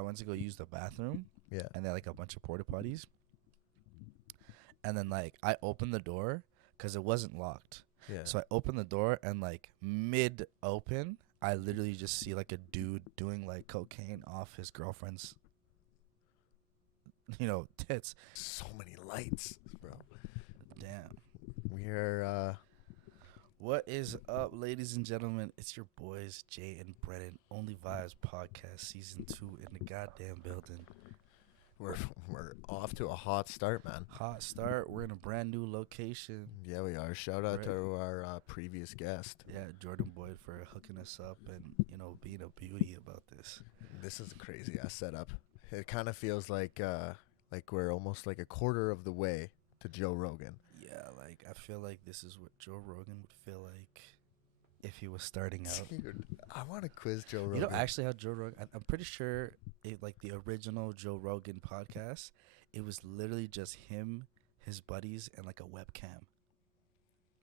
I went to go use the bathroom. Yeah. And they had, like, a bunch of porta potties. And then, like, I opened the door because it wasn't locked. Yeah. So I opened the door, and, like, mid-open, I literally just see, like, a dude doing, like, cocaine off his girlfriend's, tits. So many lights, bro. Damn. We're What is up, ladies and gentlemen? It's your boys, Jay and Brennan, Only Vibes Podcast, Season 2 in the goddamn building. we're off to a hot start, man. Hot start. We're in a brand new location. Yeah, we are. Shout out to our previous guest. Yeah, Jordan Boyd for hooking us up and, being a beauty about this. This is a crazy ass setup. It kind of feels like we're almost like a quarter of the way to Joe Rogan. Yeah, like, I feel like this is what Joe Rogan would feel like if he was starting out. Dude, I want to quiz Joe Rogan. You know, actually, how Joe Rogan, I'm pretty sure, like, the original Joe Rogan podcast, it was literally just him, his buddies, and, like, a webcam.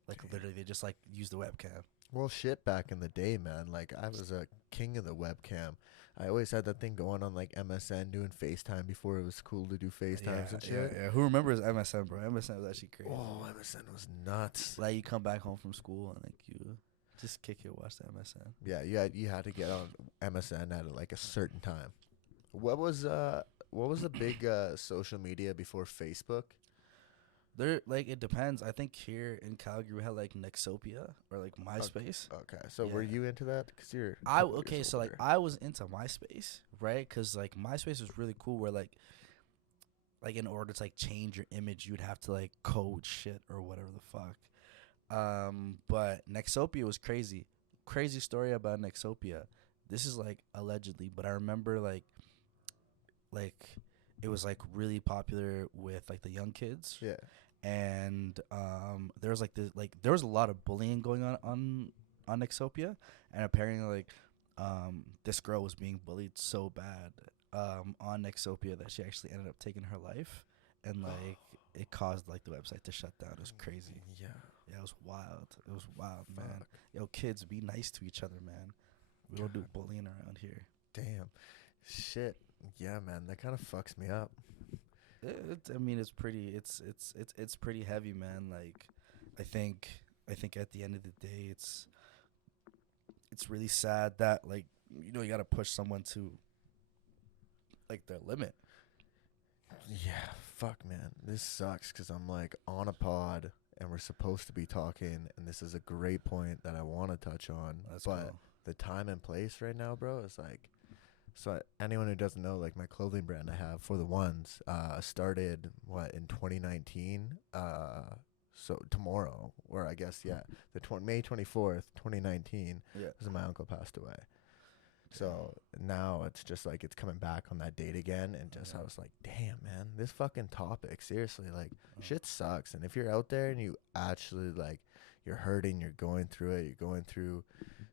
Like, literally, they just, like, used the webcam. Well, shit, back in the day, man. Like, I was a king of the webcam. I always had that thing going on, like, MSN, doing FaceTime before it was cool to do FaceTimes and shit. Yeah. Who remembers MSN, bro? MSN was actually crazy. Oh, MSN was nuts. Like, you come back home from school and, like, you just kick it, watch the MSN. Yeah, you had to get on MSN at like a certain time. What was the big social media before Facebook? There, like, it depends. I think here in Calgary we had, like, Nexopia or, like, MySpace. Okay, so Yeah. were you into that? Cause you're So like I was into MySpace, right? Because, like, MySpace was really cool. Where, like in order to, like, change your image, you'd have to, like, code shit or whatever the fuck. But Nexopia was crazy. Crazy story about Nexopia. This is, like, allegedly, but I remember like it was, like, really popular with, like, the young kids. Yeah. And there was, like, there was a lot of bullying going on Nexopia, and apparently, like, this girl was being bullied so bad on Nexopia that she actually ended up taking her life, and, like, it caused, like, the website to shut down. It was crazy. Yeah. Yeah, it was wild. It was wild, man. Yo, kids, be nice to each other, man. We don't do bullying around here. Damn. Shit. Yeah, man. That kind of fucks me up. I mean, it's pretty heavy, man. Like, I think at the end of the day, it's really sad that, like, you got to push someone to, like, their limit. Yeah, fuck, man. This sucks because I'm, like, on a pod and we're supposed to be talking, and this is a great point that I want to touch on. But the time and place right now, bro, is like... So anyone who doesn't know, like, my clothing brand I have, For the Ones, started, in 2019? So tomorrow, or I guess, May 24th, 2019, was when my uncle passed away. So now it's just, like, it's coming back on that date again, and just I was like, damn, man, this fucking topic, seriously, like, shit sucks. And if you're out there and you actually, like, you're hurting, you're going through it, you're going through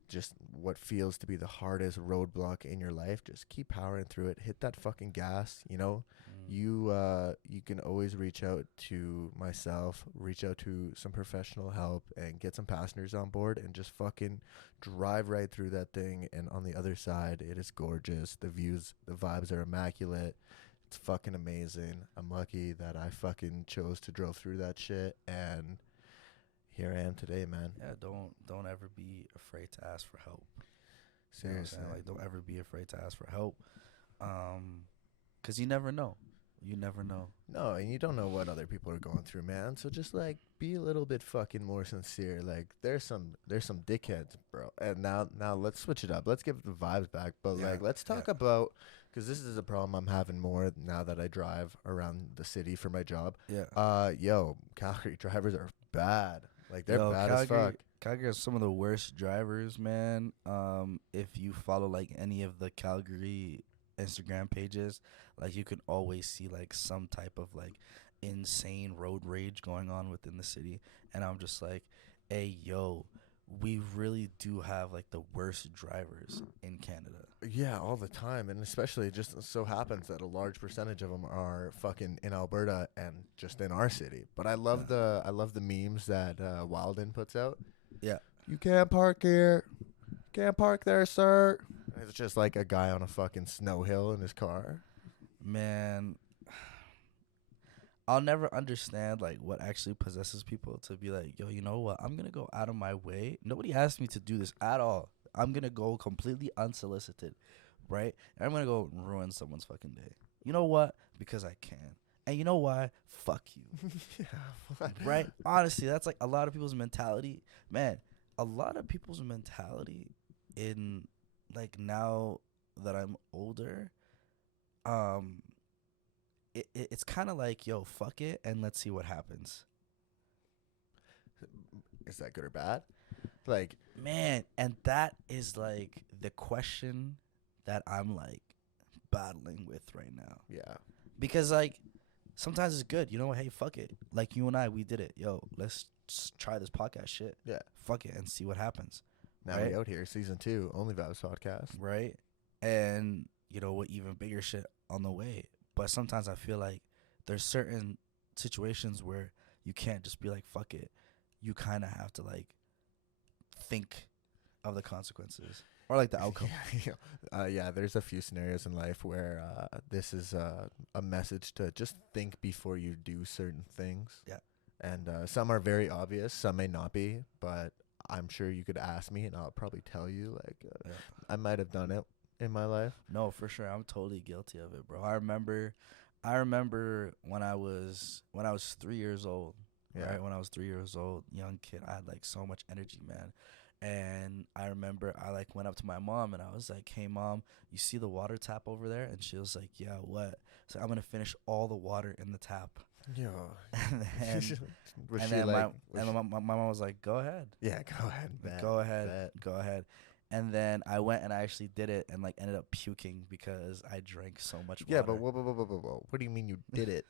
just what feels to be the hardest roadblock in your life, just keep powering through it. Hit that fucking gas, You can always reach out to myself, reach out to some professional help, and get some passengers on board, and just fucking drive right through that thing. And on the other side, it is gorgeous. The views, the vibes are immaculate. It's fucking amazing. I'm lucky that I fucking chose to drove through that shit, and here I am today, man. Yeah, don't ever be afraid to ask for help. Seriously. Like, don't ever be afraid to ask for help. 'Cause you never know. You never know. No, and you don't know what other people are going through, man. So just, like, be a little bit fucking more sincere. Like, there's some dickheads, bro. And now let's switch it up. Let's give the vibes back. But like, let's talk about, because this is a problem I'm having more now that I drive around the city for my job. Yeah. Calgary drivers are bad. Like, they're bad as fuck. Calgary has some of the worst drivers, man. If you follow, like, any of the Calgary Instagram pages, like, you can always see, like, some type of, like, insane road rage going on within the city. And I'm just like, hey, yo, we really do have, like, the worst drivers in Canada. Yeah, all the time. And especially it just so happens that a large percentage of them are fucking in Alberta and just in our city. But I love the memes that Wilden puts out. Yeah. You can't park here. Can't park there, sir. It's just like a guy on a fucking snow hill in his car. Man, I'll never understand like what actually possesses people to be like, yo, you know what? I'm gonna go out of my way. Nobody asked me to do this at all. I'm gonna go completely unsolicited, right? And I'm gonna go ruin someone's fucking day. You know what? Because I can. And you know why? Fuck you. Yeah. Right? Honestly, that's like a lot of people's mentality. Man, a lot of people's mentality in like now that I'm older, um, it's kind of like, yo, fuck it, and let's see what happens. Is that good or bad? Like, Man, and that is like the question that I'm like battling with right now. yeah. Because like sometimes it's good, you know, hey, fuck it. Like you and I, we did it. Yo, let's try this podcast shit. Yeah. Fuck it and see what happens. Now right? we out here, season 2, Only Vibes podcast. Right? And you know what, even bigger shit on the way. But sometimes I feel like there's certain situations where you can't just be like, fuck it. You kind of have to like think of the consequences or like the outcome. Yeah, there's a few scenarios in life where this is a message to just think before you do certain things. Yeah. And some are very obvious, some may not be, but I'm sure you could ask me and I'll probably tell you, like, I might have done it in my life. No, for sure. I'm totally guilty of it, bro. I remember when I was 3 years old. Yeah. Right? When I was 3 years old, young kid, I had like so much energy, man. And I remember I like went up to my mom and I was like, "Hey mom, you see the water tap over there?" And she was like, "Yeah, what?" So I'm gonna finish all the water in the tap. Yeah. And then my mom was like, "Go ahead." Yeah, go ahead. Go ahead. And then I went and I actually did it and like ended up puking because I drank so much water. Yeah, but whoa. What do you mean you did it?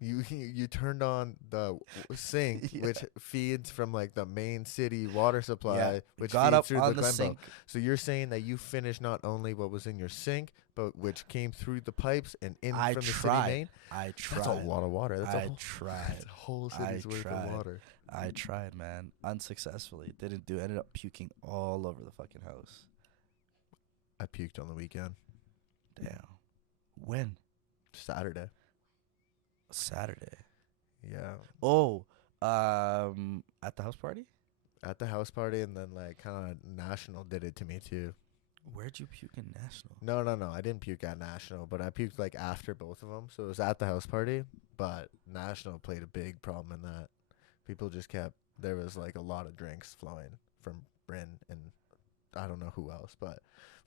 You turned on the sink, Yeah. which feeds from like the main city water supply, which got feeds up through on the the Glenbow. sink. So you're saying that you finished not only what was in your sink, but which came through the pipes and in from the city main? I tried. That's a lot of water. That's tried. That's a whole city's worth of water. I tried, man. Unsuccessfully. Ended up puking all over the fucking house. I puked on the weekend. Damn. When? Saturday. Yeah. Oh, at the house party? At the house party, and then like kind of National did it to me too. Where'd you puke in National? No. I didn't puke at National, but I puked like after both of them. So it was at the house party, but National played a big problem in that. People just there was like a lot of drinks flowing from Bryn and I don't know who else, but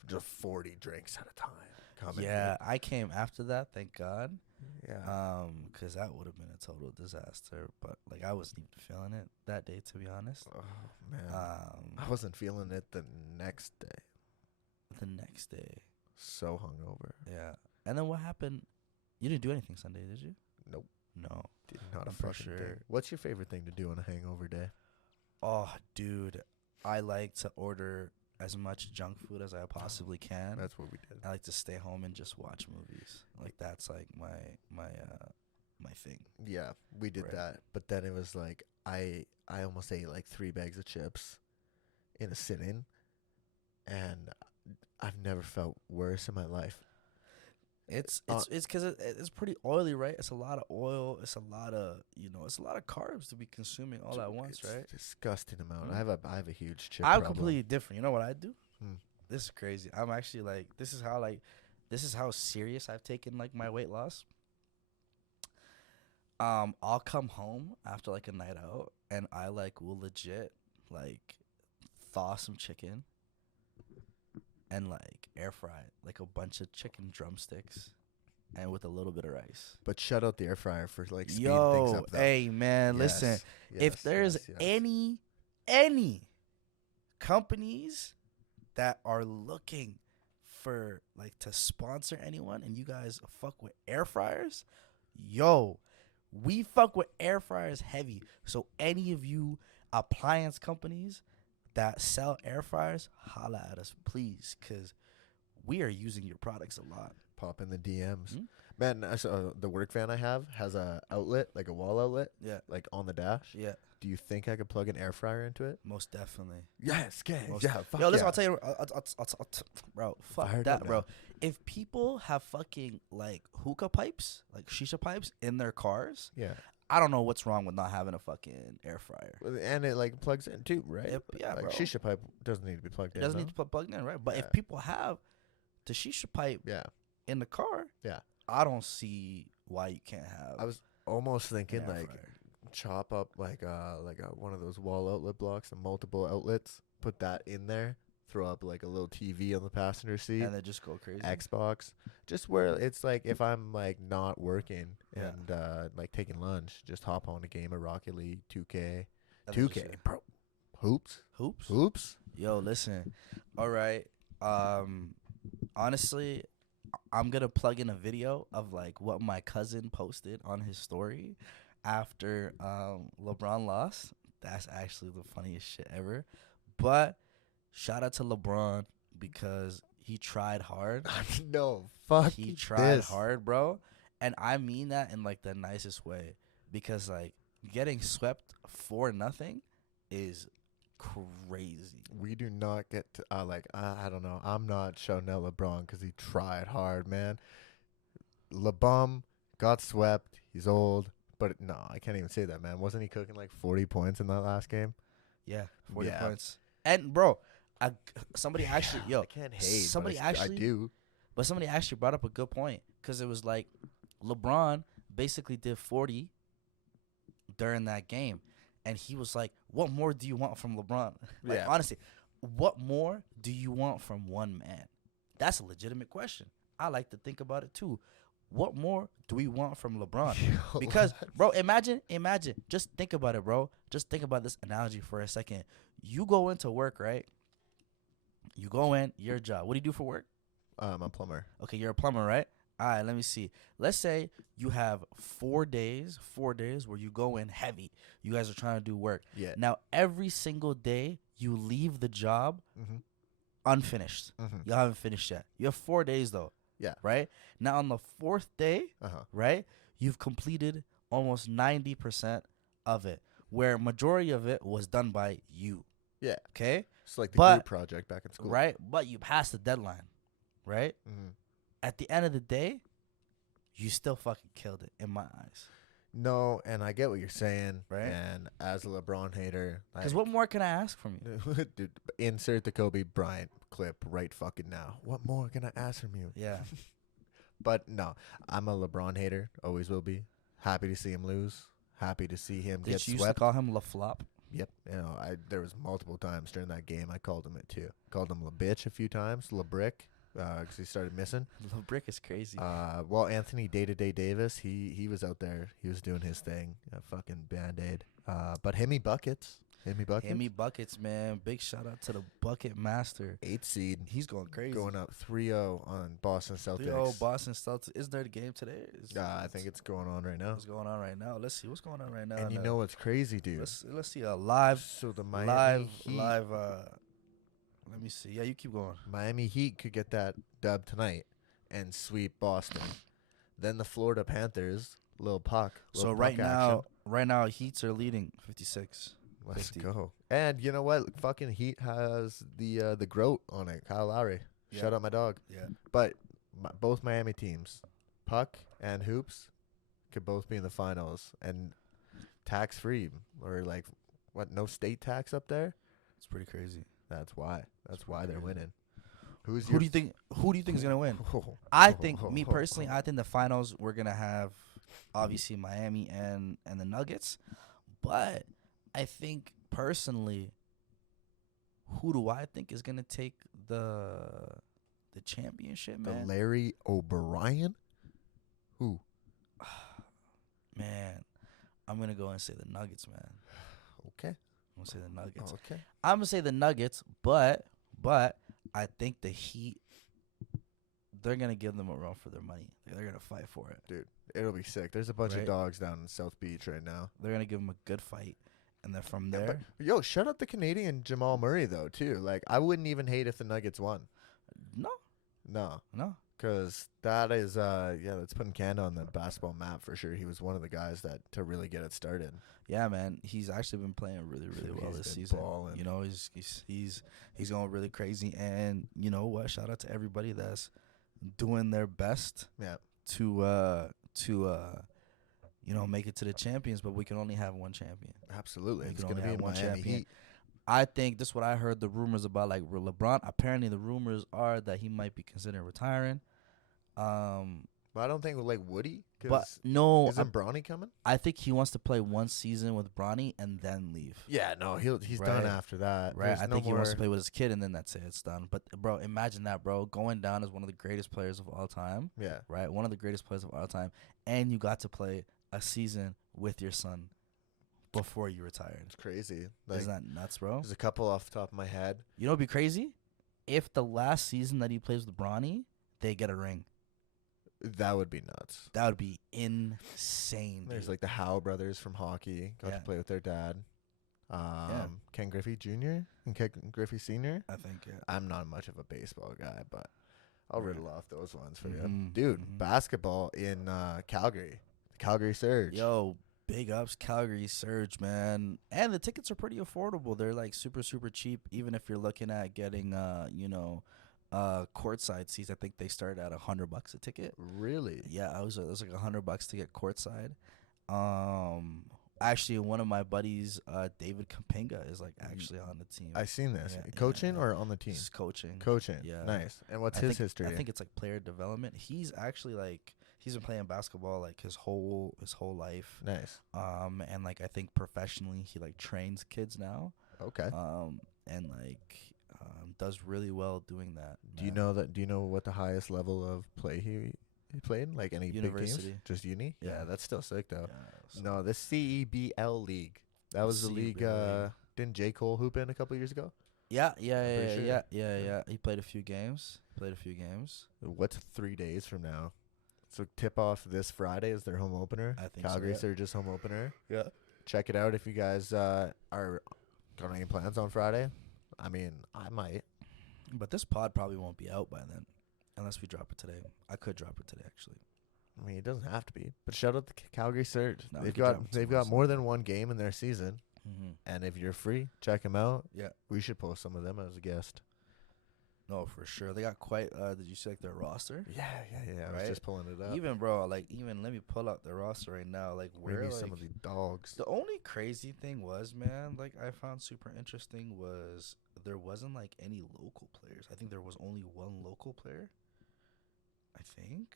just 40 drinks at a time coming. Yeah, I came after that, thank God. Yeah. Because that would have been a total disaster. But like I wasn't even feeling it that day, to be honest. Oh man. I wasn't feeling it the next day. So hungover. Yeah. And then what happened? You didn't do anything Sunday, did you? Nope. No. Not a For fucking sure. thing. What's your favorite thing to do on a hangover day? Oh, dude, I like to order as much junk food as I possibly can. That's what we did. I like to stay home and just watch movies. Like that's like my thing. Yeah, we did Right. that. But then it was like I almost ate like 3 bags of chips in a sitting, and I've never felt worse in my life. It's because it's pretty oily, right? It's a lot of oil. It's a lot of it's a lot of carbs to be consuming all at once, It's right? disgusting amount. Mm. I have a huge chip I'm problem. completely different. You know what I do? Hmm. This is crazy. I'm actually like this is how serious I've taken like my weight loss. I'll come home after like a night out and I like will legit like thaw some chicken and like air fry like a bunch of chicken drumsticks and with a little bit of rice. But shut out the air fryer for like speeding things up. Though. Hey man, Yes, listen. yes, If there's yes. any companies that are looking for like to sponsor anyone and you guys fuck with air fryers, yo, we fuck with air fryers heavy. So any of you appliance companies that sell air fryers, holla at us please, cause we are using your products a lot. Pop in the DMs. Hmm? Man, so the work van I have has a outlet, like a wall outlet, Yeah. like on the dash. Yeah. Do you think I could plug an air fryer into it? Most definitely. Yes, okay. Most Yeah, fuck Yo, listen, yeah. I'll tell you, bro. Fuck Fired that, up bro. now. If people have fucking like hookah pipes, like shisha pipes in their cars, Yeah. I don't know what's wrong with not having a fucking air fryer. And it like plugs in too, right? Yeah, like bro. shisha pipe doesn't need to be plugged It in. doesn't no? need to be plugged in, right? But Yeah. if people have the shisha pipe Yeah. in the car, Yeah. I don't see why you can't have. I was almost thinking an air like fryer. chop up like a one of those wall outlet blocks, the multiple outlets, put that in there, throw up like a little TV on the passenger seat, and then just go crazy. Xbox, just where it's like if I'm like not working Yeah. and like taking lunch, just hop on a game of Rocket League, 2K, And then 2K, just- bro, hoops. Hoops. Yo, listen. All right. Honestly, I'm gonna plug in a video of like what my cousin posted on his story after LeBron lost. That's actually the funniest shit ever. But shout out to LeBron because he tried hard. No, fuck. He tried this. hard, bro. And I mean that in like the nicest way. Because like getting swept for nothing is crazy. We do not get to I don't know. I'm not shouting out LeBron because he tried hard, man. LeBum got swept. He's old, but no, I can't even say that, man. Wasn't he cooking like 40 points in that last game? Yeah, 40 Yeah. points. And bro, somebody actually, I can't hate. somebody but I actually- do. but somebody actually brought up a good point because it was like LeBron basically did 40 during that game, and he was like, "What more do you want from LeBron?" Like Yeah. honestly, what more do you want from one man? That's a legitimate question. I like to think about it too. What more do we want from LeBron? Because, bro, imagine, just think about it, bro. Just think about this analogy for a second. You go into work, right? You go in, your job. What do you do for work? I'm a plumber. Okay, you're a plumber, right? All right, let me see. Let's say you have 4 days where you go in heavy. You guys are trying to do work. Yeah. Now, every single day, you leave the job Mm-hmm. unfinished. Mm-hmm. You haven't finished yet. You have 4 days, though. Yeah. Right? Now, on the 4th day, Uh-huh. right, you've completed almost 90% of it, where majority of it was done by you. Yeah. Okay? It's like the But- group project back in school. Right? But you passed the deadline. Right? Mm-hmm. At the end of the day, you still fucking killed it in my eyes. No, and I get what you're saying. Right. And as a LeBron hater, Because what more can I ask from you? dude, insert the Kobe Bryant clip right fucking now. What more can I ask from you? Yeah. But no, I'm a LeBron hater. Always will be. Happy to see him lose. Happy to see him get Did you used to swept. call him La Flop? Yep. You know, there was multiple times during that game I called him it too. Called him La Bitch a few times. La Brick. Because he started missing. La Brick is crazy. Well, Anthony Day-to-Day Davis, he was out there. He was doing his thing. Fucking Band-Aid. But Himmy Buckets. Himmy Buckets, man. Big shout out to the Bucket Master. 8 seed. He's going crazy. Going up 3-0 on Boston Celtics. 3-0 Boston Celtics. Is there a game today? I think it's going on right now. What's going on right now? Let's see what's going on right now. And you know what's crazy, dude? Let's see a live. So the Miami Heat, Let me see. Yeah, you keep going. Miami Heat could get that dub tonight and sweep Boston. Then the Florida Panthers, little puck. So Little right puck now, Heats are leading 56. let's 50. go. And you know what? Fucking Heat has the GROAT on it, Kyle Lowry. Yeah. Shout out my dog. Yeah. But both Miami teams, Puck and Hoops, could both be in the finals and tax free or like what? No state tax up there. It's pretty crazy. That's why. That's why they're crazy. winning. Who do you think is gonna win? I think, me personally, I think the finals we're gonna have obviously Miami and the Nuggets, but I think personally, who do I think is gonna take the championship, the man? Larry O'Brien. Who? Man, I'm gonna go and say the Nuggets, man. Okay. I'm gonna say the Nuggets. Okay. I'm gonna say the Nuggets, but I think the Heat, they're gonna give them a run for their money. They're gonna fight for it. Dude, it'll be sick. There's a bunch of Right. dogs down in South Beach right now. They're gonna give them a good fight, and then from Yeah, there, but, yo, shut up the Canadian Jamal Murray though too. Like I wouldn't even hate if the Nuggets won. no, No. no. Because that is, that's putting Canada on the basketball map for sure. He was one of the guys that to really get it started. Yeah, man. He's actually been playing really, really well this season. Balling. You know, he's going really crazy. And you know what? Shout out to everybody that's doing their best. Yeah. To make it to the champions, but we can only have one champion. Absolutely. It's going to be one Miami champion. Heat. I think this is what I heard the rumors about, like LeBron. Apparently, the rumors are that he might be considering retiring. But I don't think like Woody. But no, isn't Bronny coming? I think he wants to play one season with Bronny and then leave. Yeah, no, he's done after that. Right, I think he wants to play with his kid and then that's it. It's done. But bro, imagine that, bro, going down as one of the greatest players of all time. Yeah, right, one of the greatest players of all time, and you got to play a season with your son before you retired. It's crazy. Isn't that nuts, bro? There's a couple off the top of my head. You know what'd be crazy? If the last season that he plays with Bronny, they get a ring. That would be nuts. That would be insane. There's dude. like the Howe brothers from hockey got to play with their dad. Ken Griffey Jr. and Ken Griffey Sr. I think, yeah. I'm not much of a baseball guy, but I'll riddle off those ones for you. Mm-hmm. Dude, basketball in Calgary. The Calgary Surge. Yo, big ups Calgary Surge, man. And the tickets are pretty affordable. They're like super, super cheap, even if you're looking at getting, courtside seats. I think they start at $100 a ticket. Really? Yeah, it was like $100 to get courtside. Actually, one of my buddies, David Kapinga, is like actually on the team. I seen this. Coaching or on the team? He's coaching. Yeah, nice. And what's his history? I think it's like player development. He's actually like he's been playing basketball like his whole life. Nice. And like I think professionally he like trains kids now. Okay. And like does really well doing that. Do you know what the highest level of play he played? Like any University. big games? Just uni? Yeah, that's still sick though. Yeah, no, the CEBL league. That was the league. Didn't J. Cole hoop in a couple years ago? Yeah. He played a few games. What's 3 days from now? So tip off this Friday is their home opener. I think Calgary so, Surge's home opener. Yeah. Check it out if you guys are got any plans on Friday. I mean, I might. But this pod probably won't be out by then, unless we drop it today. I could drop it today, actually. I mean, it doesn't have to be. But shout out the Calgary Surge. No, they've got more than one game in their season. Mm-hmm. And if you're free, check them out. Yeah. We should post some of them as a guest. No, for sure. They got quite. Did you see like their roster? Yeah. Right? I was just pulling it up. Even let me pull out their roster right now. Like where maybe some of the dogs. The only crazy thing was, man, like I found super interesting was there wasn't like any local players. I think there was only one local player. I think.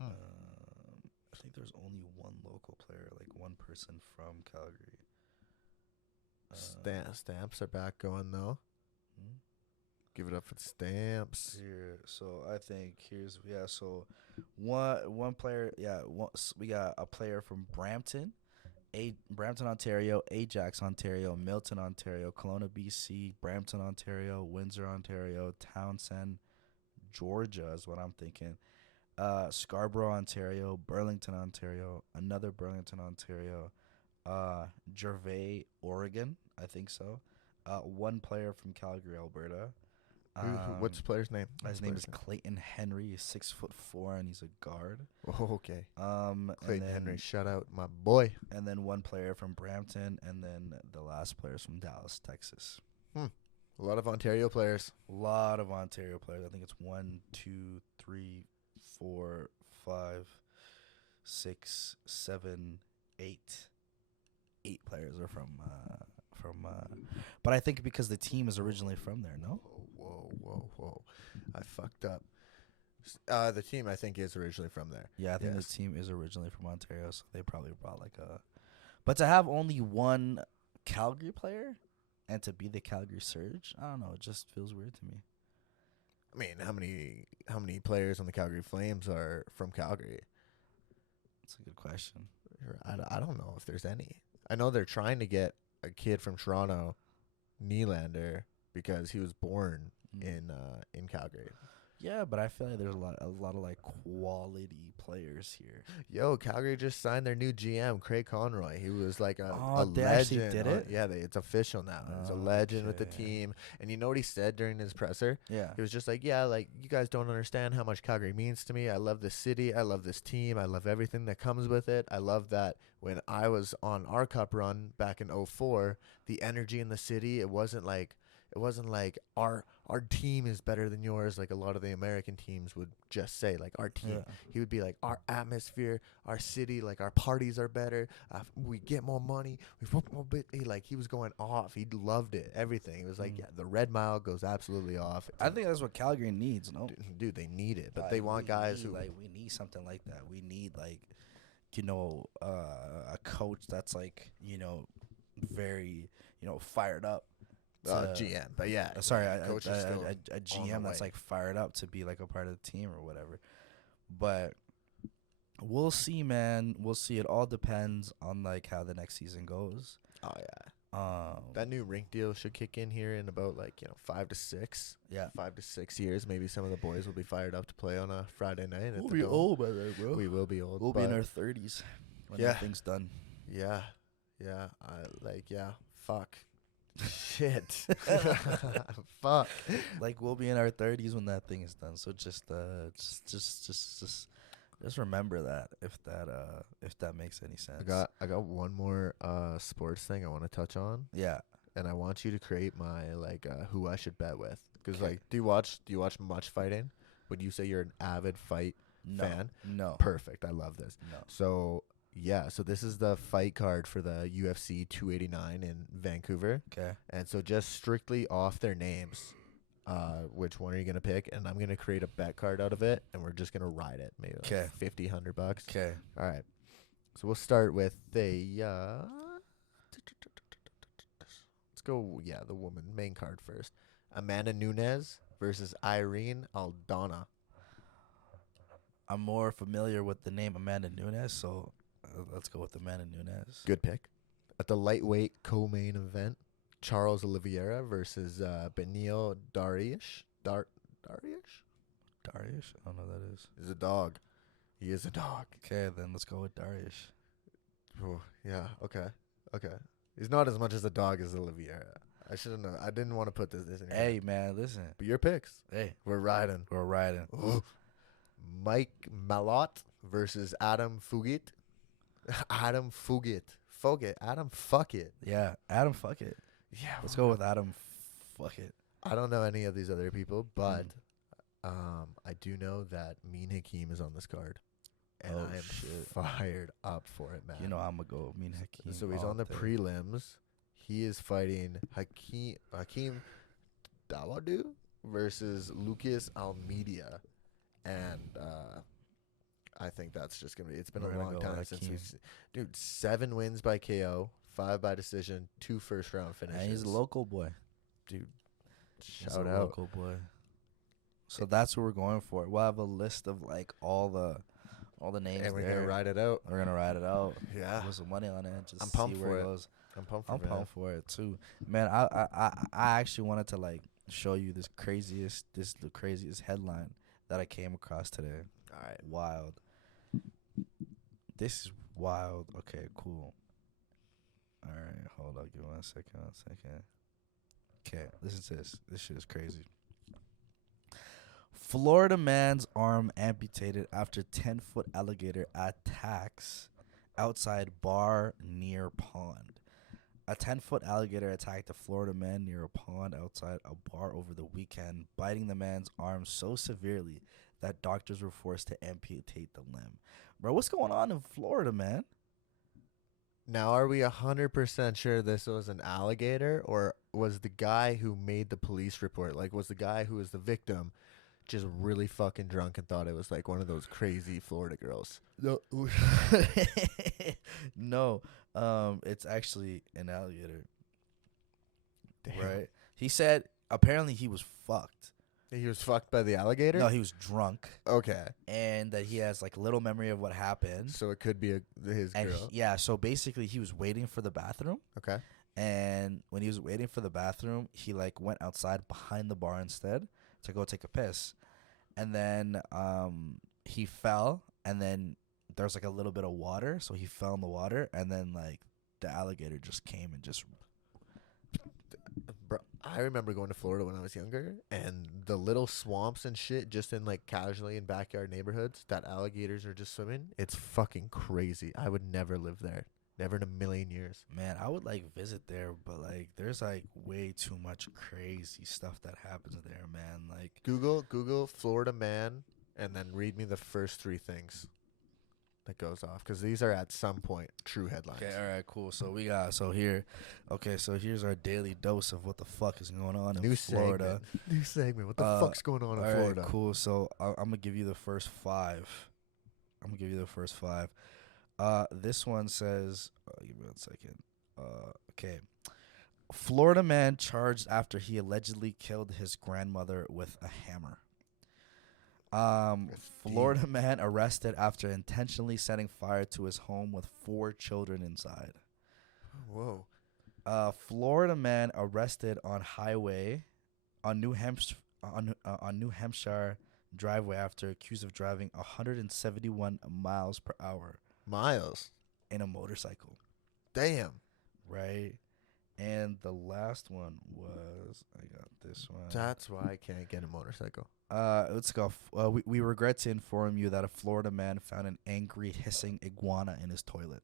I think there's only one local player, like one person from Calgary. Stamps are back going though. Give it up for the Stamps. Here, so I think so one player, we got a player from Brampton, Ontario, Ajax, Ontario, Milton, Ontario, Kelowna, BC, Brampton, Ontario, Windsor, Ontario, Townsend, Georgia is what I'm thinking. Scarborough, Ontario, Burlington, Ontario, another Burlington, Ontario, Gervais, Oregon, I think so. One player from Calgary, Alberta. What's the player's name? His name is Clayton Henry. He's 6'4" and he's a guard. Oh, okay. Clayton Henry, shout out my boy. And then one player from Brampton, and then the last player's from Dallas, Texas. A lot of Ontario players. I think it's 1, 2, 3, 4, 5, 6, 7, 8. 8 players are from. But I think because the team is originally from there, no? Whoa. I fucked up. The team, I think, is originally from there. Yeah, I think the team is originally from Ontario, so they probably brought like a... But to have only one Calgary player and to be the Calgary Surge, I don't know, it just feels weird to me. I mean, how many players on the Calgary Flames are from Calgary? That's a good question. I don't know if there's any. I know they're trying to get a kid from Toronto, Nylander, because he was born in Calgary. Yeah, but I feel like there's a lot of like quality players here. Yo, Calgary just signed their new GM, Craig Conroy. He was like a They actually legend. did it? Yeah, it's official now. He's a legend with the Okay. team. And you know what he said during his presser? Yeah. He was just like, yeah, like, you guys don't understand how much Calgary means to me. I love this city. I love this team. I love everything that comes with it. I love that when I was on our cup run back in '04, the energy in the city, it wasn't like our team is better than yours, like a lot of the American teams would just say, like, our team. Yeah. He would be like, our atmosphere, our city, like, our parties are better. We get more money. We work more bit. He was going off. He loved it. Everything. It was like, yeah, the Red Mile goes absolutely off. I think that's what Calgary needs. No, dude, they need it, but like, they want guys who we need something like that. We need like, a coach that's like, very, fired up. GM, but yeah, Sorry, coach is still a GM that's way. like fired up to be like a part of the team or whatever. But we'll see, man. We'll see. It all depends on like how the next season goes. Oh yeah. That new rink deal should kick in here in about 5 to 6. Yeah, 5 to 6 years. Maybe some of the boys will be fired up to play on a Friday night. we'll be old by then, bro. We will be old. We'll be in our 30s when everything's done. Yeah, yeah. Fuck. Shit. Fuck. Like we'll be in our 30s when that thing is done. So just remember that if that makes any sense. I got one more sports thing I want to touch on. Yeah. And I want you to create my who I should bet with. Because do you watch much fighting? Would you say you're an avid fight fan? No. Perfect. I love this. No. So yeah, so this is the fight card for the UFC 289 in Vancouver. Okay. And so just strictly off their names, which one are you gonna pick? And I'm gonna create a bet card out of it, and we're just gonna ride it, maybe like $50-100. Okay. All right. So we'll start with the let's go. Yeah, the woman main card first. Amanda Nunes versus Irene Aldana. I'm more familiar with the name Amanda Nunes, so let's go with Amanda Nunes. Good pick. At the lightweight co-main event, Charles Oliveira versus Benil Dariush. Dariush? Dariush? I don't know what that is. He's a dog. He is a dog. Okay, then let's go with Dariush. Oh, yeah, okay. He's not as much as a dog as Oliveira. I shouldn't know. I didn't want to put this in here. Hey, man, listen. But your picks. Hey. We're riding. Ooh. Mike Malott versus Adam Fugit. Adam Fugit. Adam Fuck It. Yeah, Adam Fuck It. Yeah. Let's go with Adam Fuck It. I don't know any of these other people, but I do know that Mean Hakeem is on this card. And I am fired up for it, man. You know I'm going to go Mean Hakeem. So he's on the prelims. He is fighting Hakeem Dawodu versus Lucas Almeida. And I think that's just going to be... It's been a long time since we've... Dude, 7 wins by KO, 5 by decision, 2 first-round finishes. And he's a local boy. Dude, shout out. Local boy. So that's what we're going for. We'll have a list of, like, all the names. And we're going to ride it out. We're going to ride it out. Yeah. Put some money on it. Just I'm pumped see where for it it. goes. I'm pumped for it, too. Man, I actually wanted to, like, show you the craziest headline that I came across today. All right. Wild. This is wild. Okay, cool. All right, hold on. Give me 1 second. Okay, listen to this. This shit is crazy. Florida man's arm amputated after 10-foot alligator attacks outside bar near pond. A 10-foot alligator attacked a Florida man near a pond outside a bar over the weekend, biting the man's arm so severely that doctors were forced to amputate the limb. Bro, what's going on in Florida, man? Now, are we 100% sure this was an alligator, or was the guy who made the police report, like, was the guy who was the victim just really fucking drunk and thought it was like one of those crazy Florida girls? No. No. It's actually an alligator. Damn. Right? He said apparently he was fucked. He was fucked by the alligator? No, he was drunk. Okay. And that he has like little memory of what happened. So it could be his girl. Yeah, so basically he was waiting for the bathroom. Okay. And when he was waiting for the bathroom, he like went outside behind the bar instead to go take a piss. and then he fell, and then there's like a little bit of water, so he fell in the water, and then like the alligator just came and just. Bro, I remember going to Florida when I was younger, and the little swamps and shit, just in like casually in backyard neighborhoods, that alligators are just swimming. It's fucking crazy. I would never live there, never in a million years. Man, I would like visit there, but like there's like way too much crazy stuff that happens there, man. Like Google Florida man, and then read me the first three things that goes off, because these are at some point true headlines. Okay, all right, cool. So we got so here's our daily dose of what the fuck is going on in New Florida. New segment. What the fuck's going on in All Florida? right, cool. So I'm gonna give you the first five. This one says, give me 1 second. Okay. Florida man charged after he allegedly killed his grandmother with a hammer. Florida man arrested after intentionally setting fire to his home with 4 children inside. Whoa. Florida man arrested on highway on New Hampshire driveway after accused of driving 171 miles per hour. Miles in a motorcycle. Damn. Right. And the last one was, I got this one. That's why I can't get a motorcycle. Let's go. We regret to inform you that a Florida man found an angry hissing iguana in his toilet.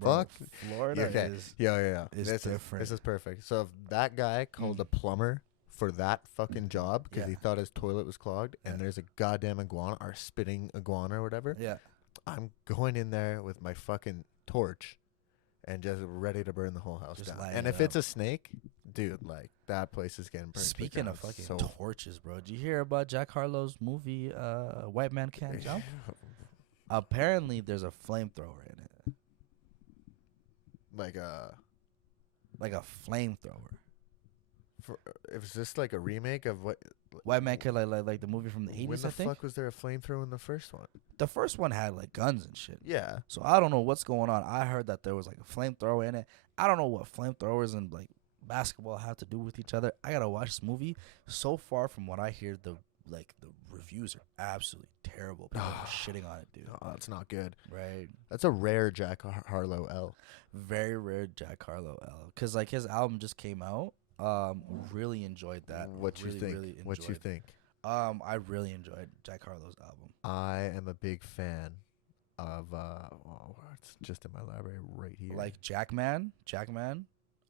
Fuck. Florida is yeah. is different. This is perfect. So if that guy called a plumber for that fucking job because he thought his toilet was clogged, and there's a goddamn iguana or spitting iguana or whatever, I'm going in there with my fucking torch and just ready to burn the whole house down. And if it's a snake, dude, like that place is getting burned. Speaking of fucking torches, bro, did you hear about Jack Harlow's movie White Man Can't Jump? Apparently there's a flamethrower in it. Like a flamethrower. Is this like a remake of what? White Man Can't, like the movie from the 80s, When the I think? fuck was there a flamethrower in the first one? The first one had like guns and shit. Yeah. So I don't know what's going on. I heard that there was like a flamethrower in it. I don't know what flamethrowers and like basketball have to do with each other. I gotta watch this movie. So far from what I hear, the reviews are absolutely terrible. People are shitting on it, dude. Oh, that's not good. Right. That's a rare Jack Harlow L. Very rare Jack Harlow L. Because like his album just came out. Really enjoyed that. What you think? What you think? I really enjoyed Jack Harlow's album. I am a big fan of it's just in my library right here. Like Jackman.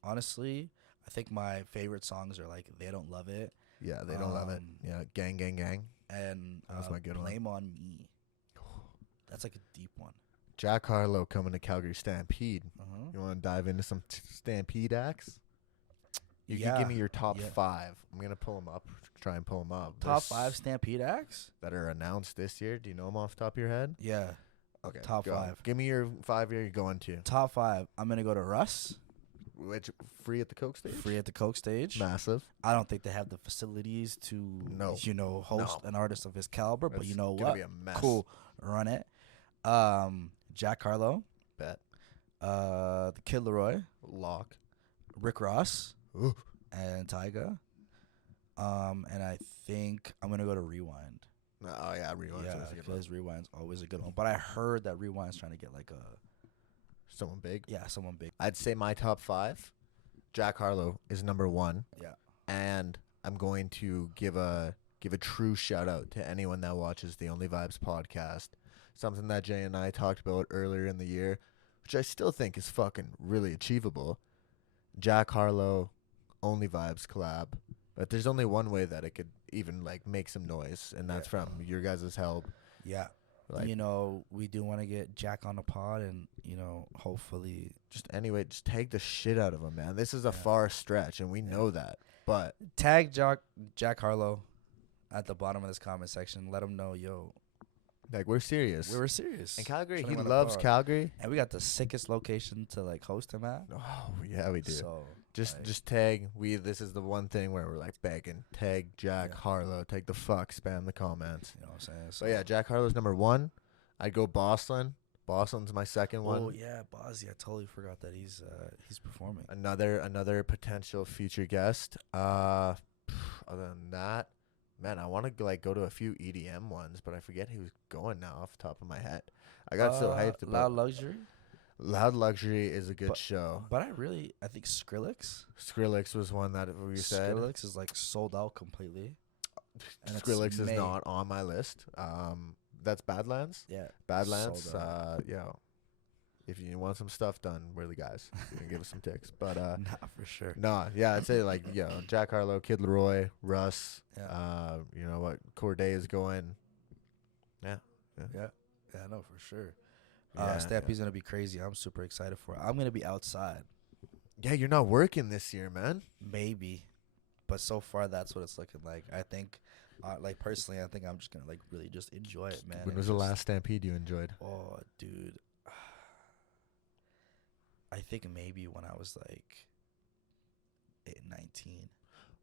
Honestly, I think my favorite songs are like They Don't Love It. Yeah, They Don't Love It. Yeah, Gang. And that's my good one. Blame on Me. That's like a deep one. Jack Harlow coming to Calgary Stampede. You want to dive into some Stampede acts? You can give me your top 5. I'm going to pull them up. Try and pull them up. Top 5 Stampede acts? That are announced this year. Do you know them off the top of your head? Yeah. Okay. Top 5. Give me your 5 you're going to. Top 5. I'm going to go to Russ. Which, free at the Coke stage? Free at the Coke stage. Massive. I don't think they have the facilities to, host an artist of his caliber. But you know what? Be a mess. Cool. Run it. Jack Harlow. Bet. The Kid Leroy. Lock. Rick Ross. Ooh. And Tyga. And I think I'm gonna go to Rewind. Oh yeah, Rewind. Yeah, because Rewind's always a good one. But I heard that Rewind's trying to get like someone big. Yeah, someone big. I'd say my top 5. Jack Harlow is number 1. Yeah. And I'm going to give a true shout out to anyone that watches the Only Vibes podcast. Something that Jay and I talked about earlier in the year, which I still think is fucking really achievable. Jack Harlow, Only Vibes collab. But there's only one way that it could even like make some noise, and that's from your guys' help. Yeah. Like, we do want to get Jack on the pod, and hopefully just tag the shit out of him, man. This is a far stretch, and we know that. But tag Jack Harlow at the bottom of this comment section. Let him know, like we're serious. We're serious. And Calgary, he loves Calgary, and we got the sickest location to like host him at. Oh yeah, we do. So just tag. This is the one thing where we're like begging. Tag Jack Harlow. Tag the fuck. Spam the comments. You know what I'm saying? So yeah, Jack Harlow's number 1. I'd go Boston. Boston's my second one. Oh yeah, Bozzy. I totally forgot that he's performing. Another potential future guest. Other than that, man, I want to like go to a few EDM ones, but I forget who's going now off the top of my head. I got so hyped about Loud Luxury. Loud Luxury is a good But show. but I think Skrillex. Skrillex was one that we said. Skrillex is like sold out completely. And Skrillex is not on my list. That's Badlands. Yeah. Badlands. sold out. Yeah. If you want some stuff done, we're the guys. You can give us some ticks. But Nah, for sure. nah, yeah, I'd say like Jack Harlow, Kid Leroy, Russ. Yeah. You know what? Corday is going. Yeah. Yeah, no, for sure. Yeah, Stampy's gonna be crazy. I'm super excited for it. I'm gonna be outside. Yeah, you're not working this year, man. Maybe. But so far that's what it's looking like. I think like personally I think I'm just gonna like really just enjoy it, man. When was the last Stampede you enjoyed? Oh, dude. I think maybe when I was like 19.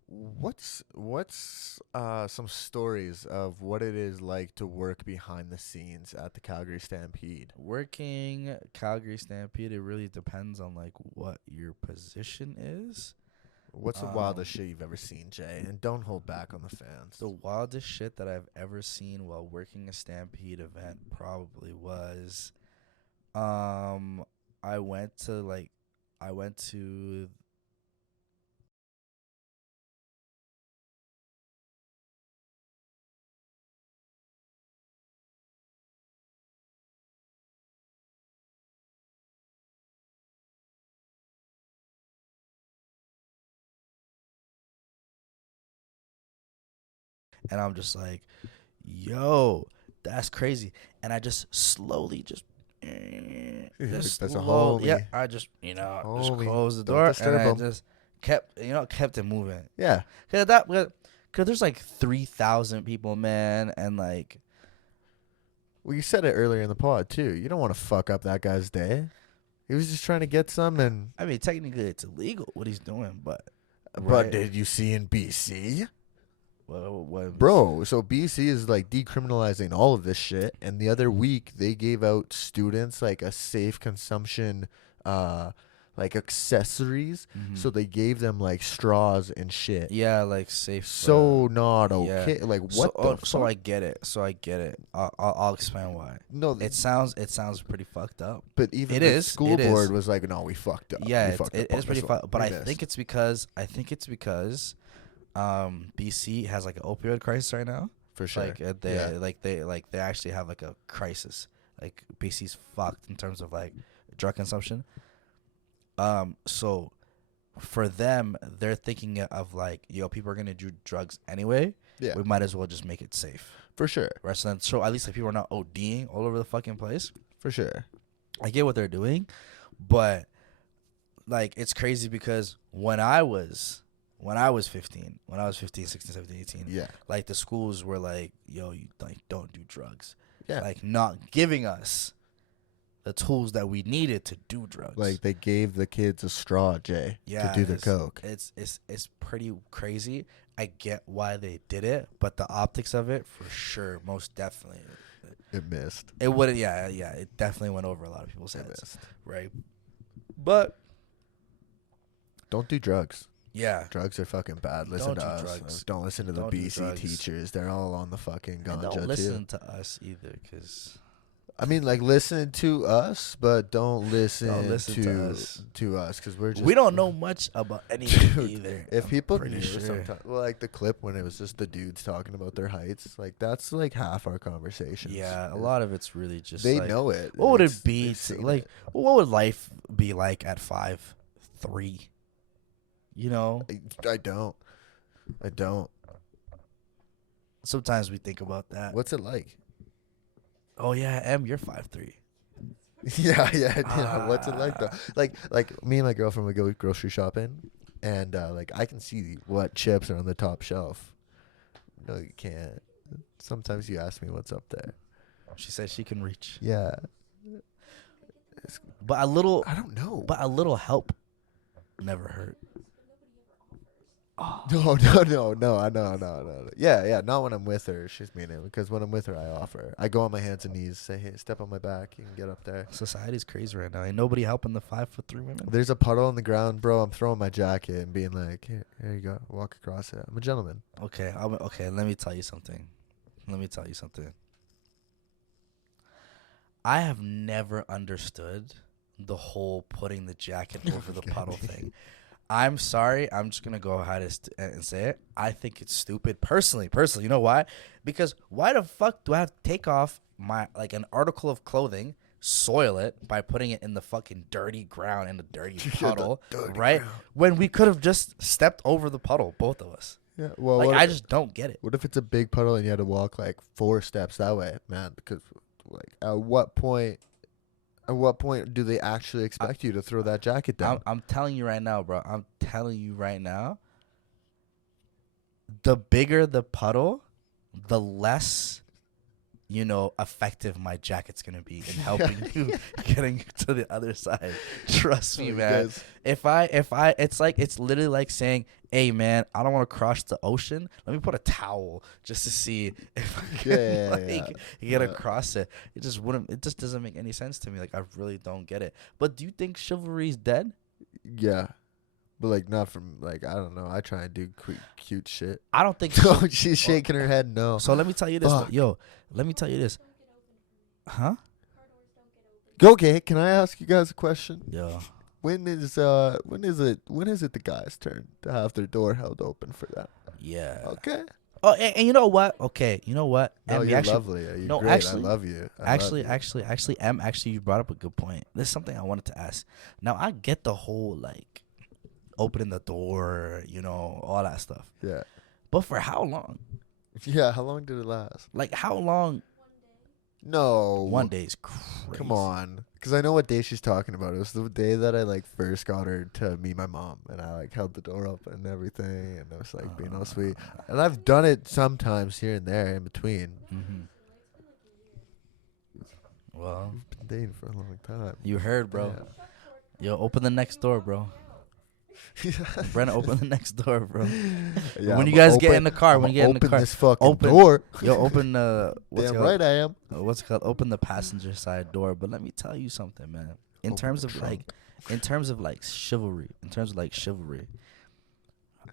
What's some stories of what it is like to work behind the scenes at the Calgary Stampede? Working Calgary Stampede, it really depends on like what your position is. What's the wildest shit you've ever seen, Jay? And don't hold back on the fans. The wildest shit that I've ever seen while working a Stampede event probably was I went to and I'm just like, yo, that's crazy. And I just slowly That's a slowly, homie. yeah, I just just Homie. closed the Don't door disturb and I him. just kept it moving. Yeah. Cause there's like 3,000 people, man, and like. Well, you said it earlier in the pod too. You don't want to fuck up that guy's day. He was just trying to get some, and I mean, technically it's illegal what he's doing, but did you see in BC? what Bro, so BC is like decriminalizing all of this shit, and the other week they gave out students like a safe consumption like accessories. Mhm. So they gave them like straws and shit. Yeah, like safe. So not yeah. okay. Like what the fuck? So I get it. I'll explain why. No, It sounds pretty fucked up. but even it the is, school it board is. was like, no, we fucked up. Yeah, we fucked up it on is pretty this one. fucked. But We I missed. think it's because BC has like an opioid crisis right now. For sure. Like they actually have like a crisis. Like BC's fucked in terms of like drug consumption. So for them, they're thinking of like, yo, people are gonna do drugs anyway. Yeah. We might as well just make it safe. For sure. Right. So at least like people are not ODing all over the fucking place. For sure. I get what they're doing, but like it's crazy because when I was 15, 16, 17, 18, Yeah. like the schools were like, yo, you like don't do drugs. Yeah. Like not giving us the tools that we needed to do drugs. Like they gave the kids a straw, Jay, to do the coke. It's pretty crazy. I get why they did it, but the optics of it, for sure, most definitely, It missed. it wouldn't. Yeah, it definitely went over a lot of people's It heads, missed. right? But Don't do drugs. yeah, Drugs are fucking bad. Listen Don't to do us. drugs. Don't listen to the Don't do BC drugs. teachers. They're all on the fucking and ganja don't listen too. to us either, because I mean, like listen to us, but don't listen to us. because we're just we don't know much about anything Dude, either. If I'm people pretty knew sure. sometimes, well, like the clip when it was just the dudes talking about their heights, like that's like half our conversations. Yeah, a lot of it's really just They like, know it. what would It's- it be they've to, seen like it. what would life be like at 5'3"? You know, I don't. sometimes we think about that. What's it like? Oh yeah, you're 5'3". Yeah. What's it like though? Like me and my girlfriend would go grocery shopping, and like I can see what chips are on the top shelf. No, you can't. Sometimes you ask me what's up there. She said she can reach, Yeah, but a little I don't know. help never hurt. Oh. No. Yeah. Not when I'm with her. She's meaning because when I'm with her, I offer. I go on my hands and knees, say, "Hey, step on my back. You can get up there." Society's crazy right now. Ain't nobody helping the 5'3" women. There's a puddle on the ground, bro. I'm throwing my jacket and being like, "Here you go. Walk across it." I'm a gentleman. Okay, okay. Let me tell you something. I have never understood the whole putting the jacket over the puddle thing. I'm sorry. I'm just going to go ahead and say it. I think it's stupid. Personally. You know why? Because why the fuck do I have to take off my like an article of clothing, soil it by putting it in the fucking dirty ground in the dirty puddle, right? Ground. When we could have just stepped over the puddle, both of us. Yeah, well, like I just don't get it. What if it's a big puddle and you had to walk like 4 steps that way, man? Because like at what point do they actually expect you to throw that jacket down? I'm telling you right now, bro. The bigger the puddle, the less, effective my jacket's going to be in helping you getting to the other side. Trust me, man. It's literally like saying, hey, man, I don't want to cross the ocean. Let me put a towel just to see if I can get across it. It just doesn't make any sense to me. Like, I really don't get it. But do you think chivalry's dead? Yeah. But, like, not from, like, I don't know. I try and do cute shit. I don't think so. She's shaking her head no. So let me tell you this. Let me tell you this. Huh? Okay, can I ask you guys a question? Yeah. When is it the guy's turn to have their door held open for them? Yeah. Okay. Oh, and you know what? Okay, you know what? No, you're lovely. You're great. Actually, I love you. Actually, you brought up a good point. There's something I wanted to ask. Now, I get the whole, like, opening the door, all that stuff. Yeah. But for how long? Yeah, how long did it last? Like, how long? No. 1 day is crazy. Come on. Because I know what day she's talking about. It was the day that I, like, first got her to meet my mom. And I, like, held the door open and everything. And I was, like, being all sweet. And I've done it sometimes here and there in between. Mm-hmm. Well. We've been dating for a long time. You heard, bro. Yeah. Yo, open the next door, bro. Brenna, open the next door, bro. Yeah, when you guys get in the car, open this fucking door. Yo, open the. Damn right I am. What's it called? Open the passenger side door. But let me tell you something, man. In terms of chivalry,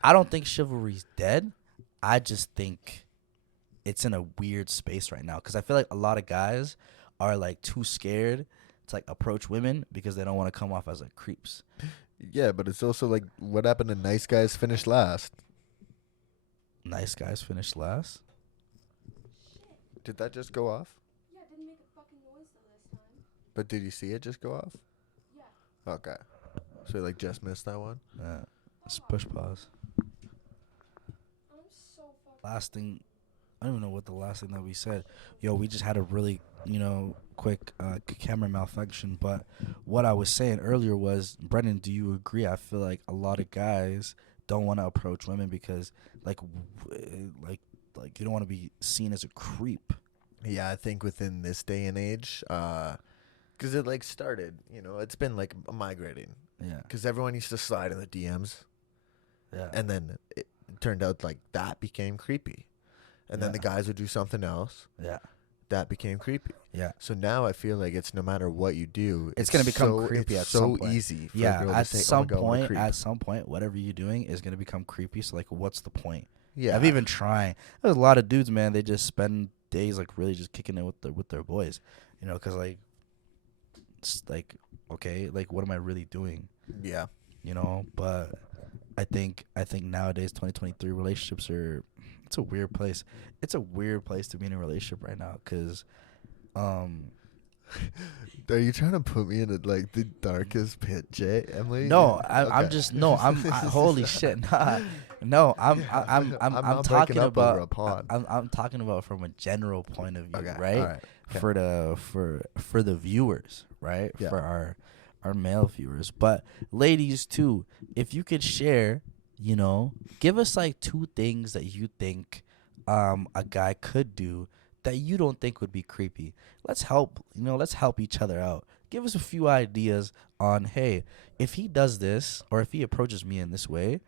I don't think chivalry's dead. I just think it's in a weird space right now because I feel like a lot of guys are like too scared to like approach women because they don't want to come off as like creeps. Yeah, but it's also like what happened to nice guys finished last. Nice guys finished last? Did that just go off? Yeah, it didn't make a fucking noise the last time. But did you see it just go off? Yeah. Okay. So you like just missed that one? Yeah. Let's push pause. I'm so fucking last thing, I don't even know what the last thing that we said. Yo, we just had a really, quick camera malfunction. But what I was saying earlier was, Brendan, do you agree? I feel like a lot of guys don't want to approach women because, like you don't want to be seen as a creep. Yeah, I think within this day and age, because it like started, it's been like migrating. Yeah. Because everyone used to slide in the DMs. Yeah. And then it turned out like that became creepy. And then the guys would do something else. Yeah. That became creepy. Yeah. So now I feel like it's no matter what you do, it's going to become creepy at some point. Easy for yeah, a girl at to say, some oh my God, at some point, whatever you're doing is going to become creepy. So, like, what's the point? Yeah. I've even tried. There's a lot of dudes, man, they just spend days, like, really just kicking it with their boys. Because, like, it's like, okay, like, what am I really doing? Yeah. But I think nowadays, 2023, relationships are... It's a weird place. It's a weird place to be in a relationship right now because, Are you trying to put me into like the darkest pit, Jay? Emily? No, I'm just no. Holy shit, nah. No, I'm talking about. I'm talking about from a general point of view, right? Right. Okay. For the viewers, right? Yeah. For our male viewers, but ladies too. If you could share. Give us like 2 things that you think a guy could do that you don't think would be creepy. Let's help each other out. Give us a few ideas on, hey, if he does this or if he approaches me in this way,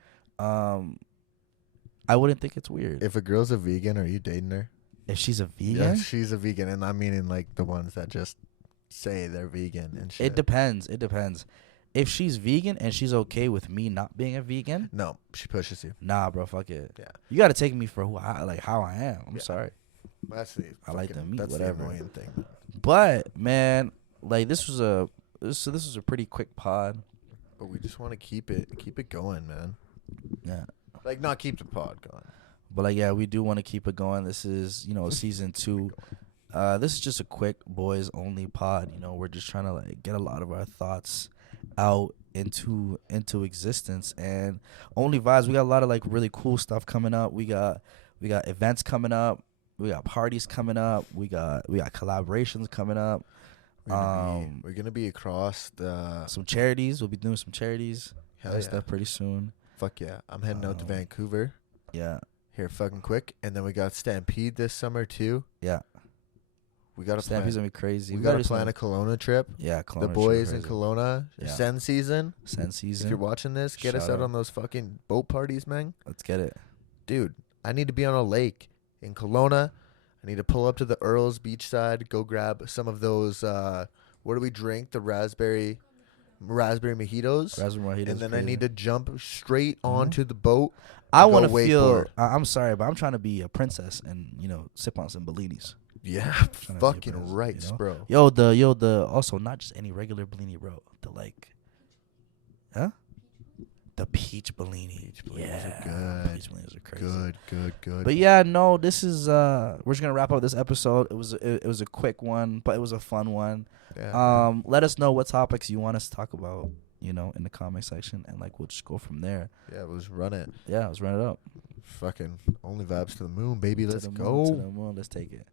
I wouldn't think it's weird. If a girl's a vegan, are you dating her? If she's a vegan, Yeah, she's a vegan, and I'm meaning like the ones that just say they're vegan and shit. it depends. It depends. If she's vegan and she's okay with me not being a vegan, No, she pushes you. nah, bro, fuck it. Yeah. You gotta take me for how I am. I'm Yeah. sorry, That's the I like the meat, that's whatever. the annoying thing. but man, like this was a pretty quick pod. But we just want to keep it going, man. Yeah. Like not keep the pod going. But like, yeah, we do want to keep it going. This is, season 2. This is just a quick boys only pod. We're just trying to like get a lot of our thoughts out into existence. And only vibes. We got a lot of like really cool stuff coming up. We got events coming up. We got parties coming up. We got collaborations coming up. We're gonna be across the Some charities. We'll be doing some charities. Hell That yeah. stuff pretty soon. Fuck yeah. I'm heading out to Vancouver Yeah. here fucking quick, and then we got Stampede this summer too. Yeah. We got to Stampede's plan. gonna be crazy. We got to plan a Kelowna trip. Yeah, The boys in Kelowna, Yeah. Sen season. Send season. If you're watching this, get us Shout out out. on those fucking boat parties, man. Let's get it. Dude, I need to be on a lake in Kelowna. I need to pull up to the Earls beachside, go grab some of those. What do we drink? The raspberry mojitos. Raspberry mojitos. And then I crazy. need to jump straight Mhm. onto the boat. I go want to feel. wakeboard. I'm sorry, but I'm trying to be a princess and sip on some Bellinis. Yeah, Trying to be a fucking princess, rights, bro. Yo, the also not just any regular Bellini, bro. The the peach Bellini. Peach Bellinis yeah, are good. Peach Bellinis are crazy. Good. But yeah, no, this is we're just gonna wrap up this episode. It was a quick one, but it was a fun one. Yeah. Let us know what topics you want us to talk about, in the comment section, and like we'll just go from there. Yeah, let's run it. Yeah, let's run it up. Fucking only vibes to the moon, baby. To Let's the moon, go. to the moon. Let's take it.